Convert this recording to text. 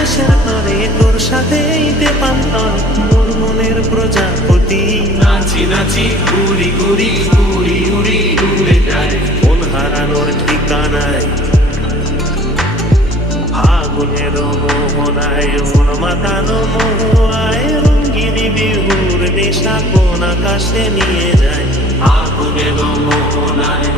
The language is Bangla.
দেশের তরে তোর সাথেই পান্তর মোর মনের প্রজাপতি। নাচি নাচি ঘুরি ঘুরি উড়ি উড়ি উড়ে যায় মন হারানোর ঠিকানায়, ফাগুনের মোহনায় মন মাতানো মোহায় রঙ্গিন বিহুর নেশা কোন আকাশে নিয়ে যায়। ফাগুনের মোহনায়